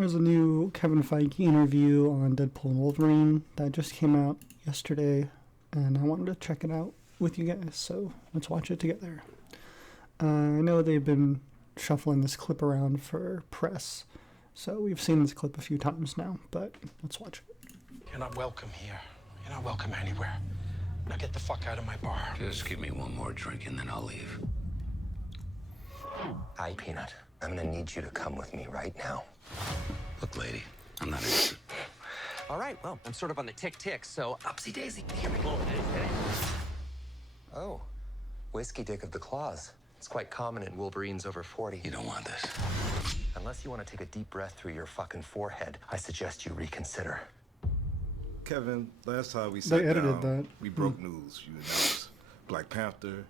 There's a new Kevin Feige interview on Deadpool and Wolverine that just came out yesterday, and I wanted to check it out with you guys, so let's watch it together. I know they've been shuffling this clip around for press, so we've seen this clip a few times now, but let's watch it. You're not welcome here. You're not welcome anywhere. Now get the fuck out of my bar. Just give me one more drink and then I'll leave. Hi, Peanut. I'm gonna need you to come with me right now. Look, lady, I'm not interested. All right, well, I'm sort of on the tick-tick, so upsy daisy. Here we go. Oh, whiskey dick of the claws. It's quite common in Wolverines over 40. You don't want this. Unless you want to take a deep breath through your fucking forehead, I suggest you reconsider. Kevin, last time we sat edited down, that. we broke news. You announced Black Panther.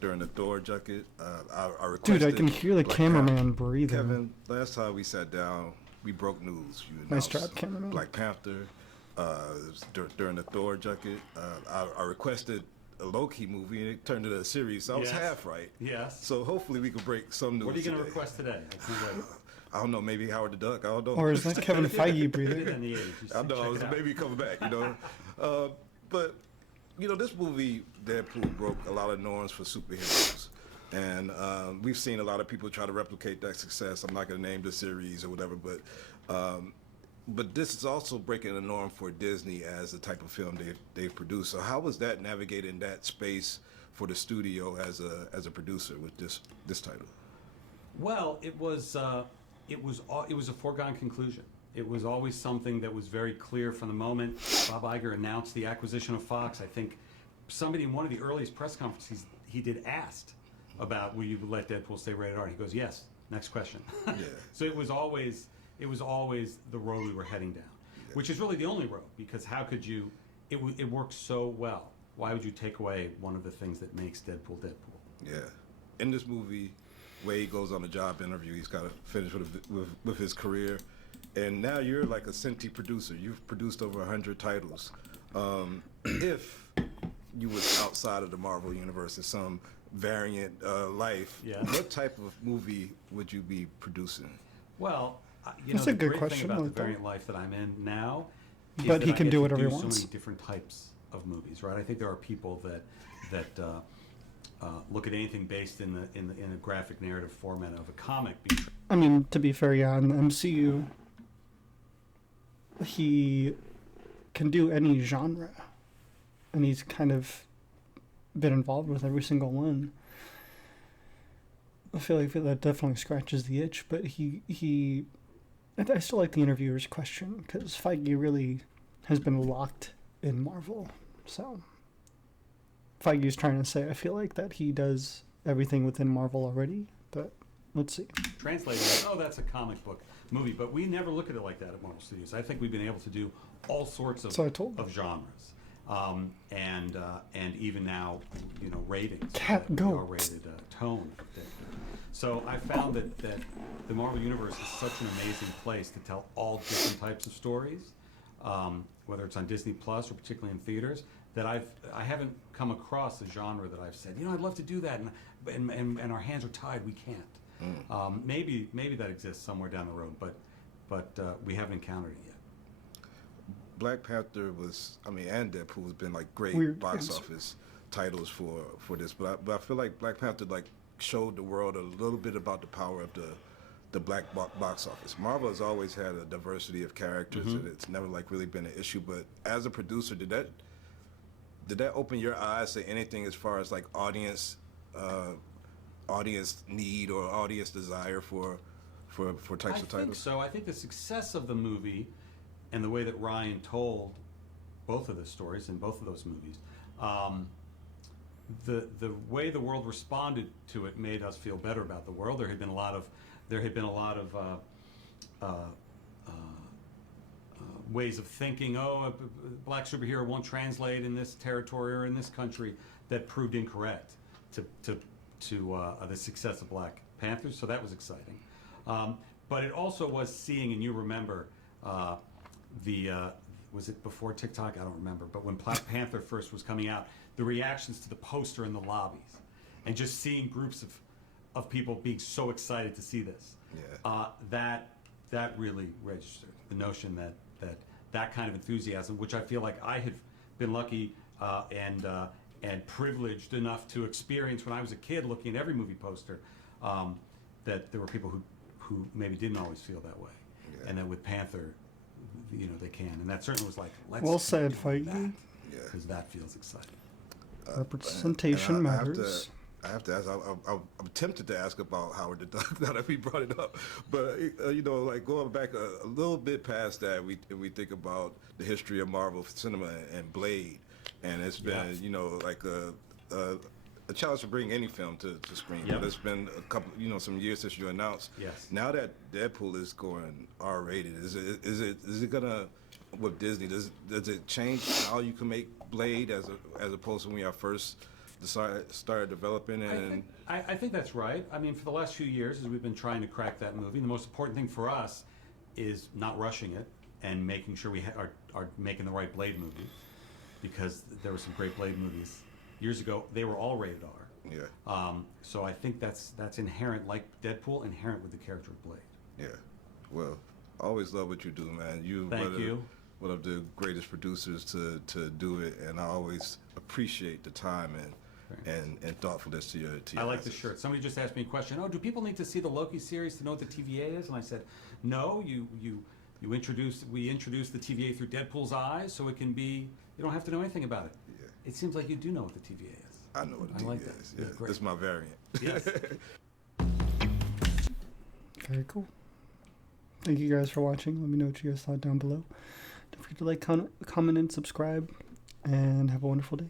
During the Thor junket, I requested. Dude, I can hear the Black cameraman Panther. breathing. Kevin, last time we sat down, we broke news. You Nice announced job, cameraman. Black Panther. During the Thor junket, I requested a LOKI movie, and it turned into a series. So I was half right. Yes. So hopefully we can break some news. What are you going to today. request today? I don't know. Maybe Howard the Duck. I don't know. Or is that Kevin Feige breathing? I know. Maybe coming back. But this movie Deadpool broke a lot of norms for superheroes, and we've seen a lot of people try to replicate that success. I'm not going to name the series or whatever, but this is also breaking the norm for Disney as the type of film they've produced. So how was that navigating that space for the studio as a producer with this title? Well, it was a foregone conclusion. It was always something that was very clear from the moment Bob Iger announced the acquisition of Fox. I think somebody in one of the earliest press conferences he did asked about, will you let Deadpool stay rated R? And he goes, yes. Next question. Yeah. So it was always the road we were heading down, which is really the only road, because how could you? It works so well. Why would you take away one of the things that makes Deadpool Deadpool? Yeah. In this movie, Wade goes on a job interview. He's got to finish with his career. And now you're like a Cinti producer. You've produced over 100 titles. If you was outside of the Marvel universe in some variant life, what type of movie would you be producing? Well, That's the a good great question, thing about the like that. variant life that I'm in now is But that he I can get do to whatever he so wants. many different types of movies, right? I think there are people that look at anything based in a graphic narrative format of a comic. I mean, to be fair, yeah, in the MCU, he can do any genre, and he's kind of been involved with every single one. I feel like that definitely scratches the itch, but I still like the interviewer's question, because Feige really has been locked in Marvel, so Feige's trying to say, I feel like, that he does everything within Marvel already, but let's see. Translating, that's a comic book movie, but we never look at it like that at Marvel Studios. I think we've been able to do all sorts of genres, and even now, ratings. Cat go. R-rated tone. So I found that the Marvel Universe is such an amazing place to tell all different types of stories, whether it's on Disney Plus or particularly in theaters, that I haven't come across a genre that I've said, I'd love to do that, and our hands are tied, we can't. Maybe that exists somewhere down the road, but we haven't encountered it yet. Black Panther and Deadpool has been like great Weird box answer. office titles for this, but I feel like Black Panther showed the world a little bit about the power of the black box office. Marvel has always had a diversity of characters, and it's never really been an issue. But as a producer, did that open your eyes to anything as far as like audience need or audience desire for types of titles? I think so. I think the success of the movie and the way that Ryan told both of the stories in both of those movies, the way the world responded to it made us feel better about the world. There had been a lot of ways of thinking. A black superhero won't translate in this territory or in this country, that proved incorrect to the success of Black Panthers. So that was exciting. But it also was seeing, and you remember was it before TikTok? I don't remember. But when Black Panther first was coming out, the reactions to the poster in the lobbies, and just seeing groups of people being so excited to see this. Yeah. That really registered. The notion that kind of enthusiasm, which I feel like I had been lucky and privileged enough to experience when I was a kid, looking at every movie poster, that there were people who maybe didn't always feel that way, and then with Panther, you know, they can, and that certainly was like, let's Well said, Feige. because that feels exciting. Representation And matters. I have to ask. I'm tempted to ask about Howard the Duck now that we brought it up, but you know, like going back a little bit past that, we think about the history of Marvel cinema and Blade, and it's been you know like a challenge to bring any film to screen. Yep. But it's been a couple, you know, some years since you announced. Yes. Now that Deadpool is going R-rated, is it gonna, with Disney, does it change how you can make Blade as opposed to when you first started developing it? I think that's right. I mean, for the last few years, as we've been trying to crack that movie, the most important thing for us is not rushing it and making sure we are making the right Blade movie, because there were some great Blade movies years ago. They were all rated R. Yeah. So I think that's inherent, like Deadpool, inherent with the character of Blade. Yeah. Well, I always love what you do, man. Thank you. One of the greatest producers to do it, and I always appreciate the time and thoughtfulness to your I like the answers. shirt. Somebody just asked me a question. Oh, do people need to see the Loki series to know what the TVA is? And I said, no. We introduce the TVA through Deadpool's eyes, so it can be. You don't have to know anything about it. Yeah. It seems like you do know what the TVA is. I know what I the like TVA that. is. Yeah, Yeah, great. it's my variant. Yes. Very cool. Thank you guys for watching. Let me know what you guys thought down below. Don't forget to like, comment, and subscribe, and have a wonderful day.